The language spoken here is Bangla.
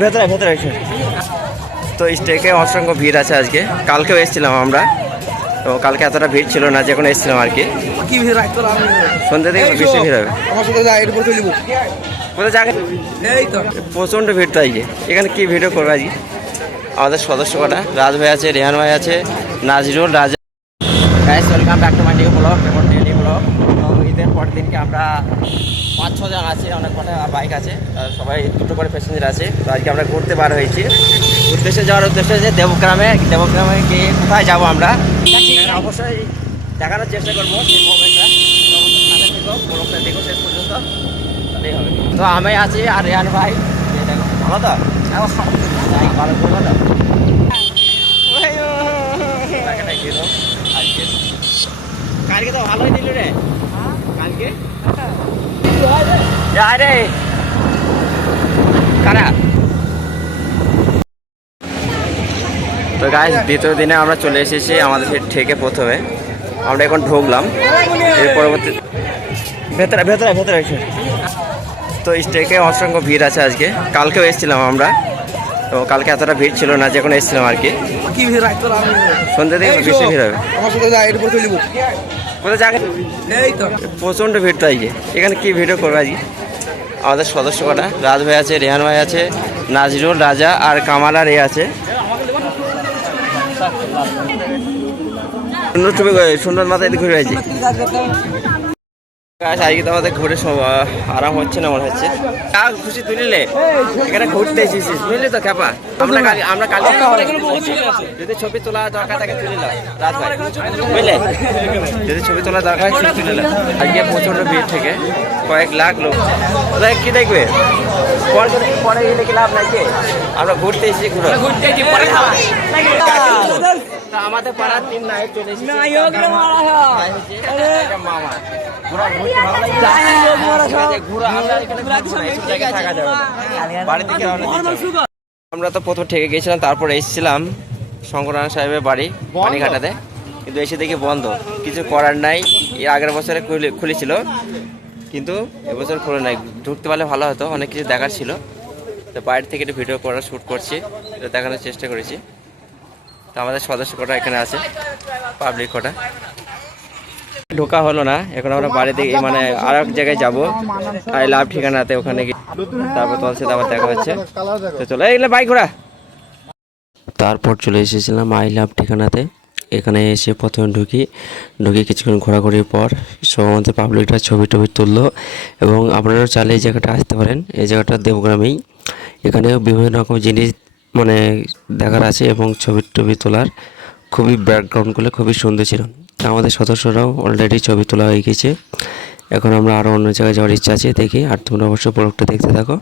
ভেতরে ভেতরে তো স্টেকে অসংখ্য ভিড় আছে আজকে। কালকেও এসেছিলাম আমরা। তো কালকে এতটা ভিড় ছিল না যখন এসেছিলাম আর কি। সন্ধ্যে থেকে বেশি ভিড় হবে। কোথায় জায়গা প্রচণ্ড ভিড় তো আজকে। এখানে কি ভিডিও করবে আজকে? আমাদের সদস্য কটা? রাজ ভাই আছে রেহান ভাই আছে Nazrul Raja guys welcome back to my new blog daily ঈদের পরের দিনকে আমরা পাঁচ ছ জন আছি অনেক কটা বাইক আছে। সবাই দুটো করে প্যাসেঞ্জার আছে। তো আজকে আমরা ঘুরতে বার হয়েছি। উদ্দেশ্যে যাওয়ার উদ্দেশ্য যে দেবগ্রামে দেবগ্রামে গিয়ে কোথায় যাব আমরা? অবশ্যই দেখানোর চেষ্টা করব। সেই মোমেন্টটা দেখো শেষ পর্যন্ত। তাহলেই হবে। তো আমি আছি আর রেহান ভাই। দেখো, ভালো তো? ভালো তো, ভালো টাকাটা দিয়ে দাও, আজকে। কালকে তো ভালোই দিল রে কালকে যা কারা তো গাইস দ্বিতীয় দিনে আমরা চলে এসেছি আমাদের ঠেকে প্রথমে। আমরা এখন ঢুকলাম। এর পরবর্তী ভেতরে ভেতরে ভেতরে তো স্টেকে অসংখ্য ভিড় আছে আজকে। কালকেও এসেছিলাম আমরা। তো কালকে এতটা ভিড় ছিল না যখন এসেছিলাম আর কি। সন্ধ্যে থেকে বেশি ভিড় হবে। কোথায় জায়গা এই তো। প্রচণ্ড ভিড় তো আজকে। এখানে কি ভিডিও করবে আজকে? আমাদের সদস্য কটা? রাজ ভাই আছে রেহান ভাই আছে নাজিরুল রাজা আর কামাল আর এ আছে। সুন্দর তুমি সুন্দর মাথায় ঘুরে আছে গাছ আজকে তো আমাদের ঘুরে আরাম হচ্ছে না মনে হচ্ছে। কার খুশি তুলিলে এখানে ঘুরতে এসেছিস বুঝলি তো খ্যাপা? আমরা কালি আমরা কালি যদি ছবি তোলা দরকার থাকে তুলে নাও রাত ভাই বুঝলে? যদি ছবি তোলা দরকার ছবি তুলে আজকে প্রচণ্ড ভিড় থেকে কয়েক লাখ লোক। ওদের কি দেখবে? পরে পরে গেলে কি লাভ নাই কে? আমরা ঘুরতে এসেছি ঘুরে। ঘুরতে আমাদের পাড়ার টিম নাই চলে এসেছি। মামা। লাগে। ঘোরা। আমরা তো প্রথম ঠেকে গেছিলাম তারপরে এসেছিলাম শঙ্করনারায়ণ সাহেবের বাড়ি পানিঘাটাতে কিন্তু এসে দেখি বন্ধ। কিছু করার নাই। এর আগের বছরে খুলে- খুলেছিল। কিন্তু এবছর খুলে নাই। ঢুকতে পারলে ভালো হতো অনেক কিছু দেখার ছিল। তো বাইরে থেকে একটু ভিডিও করা শ্যুট করছি। এটা দেখানোর চেষ্টা করেছি। তো আমাদের সদস্য কটা এখানে আছে পাবলিক কটা। ঢোকা হলো না, এখন আমরা বাড়িতে মানে আর এক জায়গায় যাব। আই লাভ ঠিকানাতে ওখানে গিয়ে তারপর তোমার সাথে আবার দেখা হচ্ছে। চলো এগুলো বাইক ঘোরা। তারপর চলে এসেছিলাম আই লাভ ঠিকানাতে। এখানে এসে প্রথমে ঢুকি, ঢুকে কিছুক্ষণ ঘোরাঘুরির পর সব আমাদের পাবলিকরা ছবি টবি তুললো এবং আপনারাও চাইলে এই জায়গাটা আসতে পারেন। এই জায়গাটা দেবগ্রামেই। এখানে বিভিন্ন রকম জিনিস মানে দেখার আছে এবং ছবি টবি তোলার। খুবই ব্যাকগ্রাউন্ডগুলো খুবই সুন্দর ছিল। আমাদের সদস্যরাও অলরেডি ছবি তোলা হয়ে গেছে। এখন আমরা আরও অন্য জায়গায় যাওয়ার ইচ্ছা আছে দেখি, আর তোমরা অবশ্যই প্রোডাক্টটা দেখতে থাকো।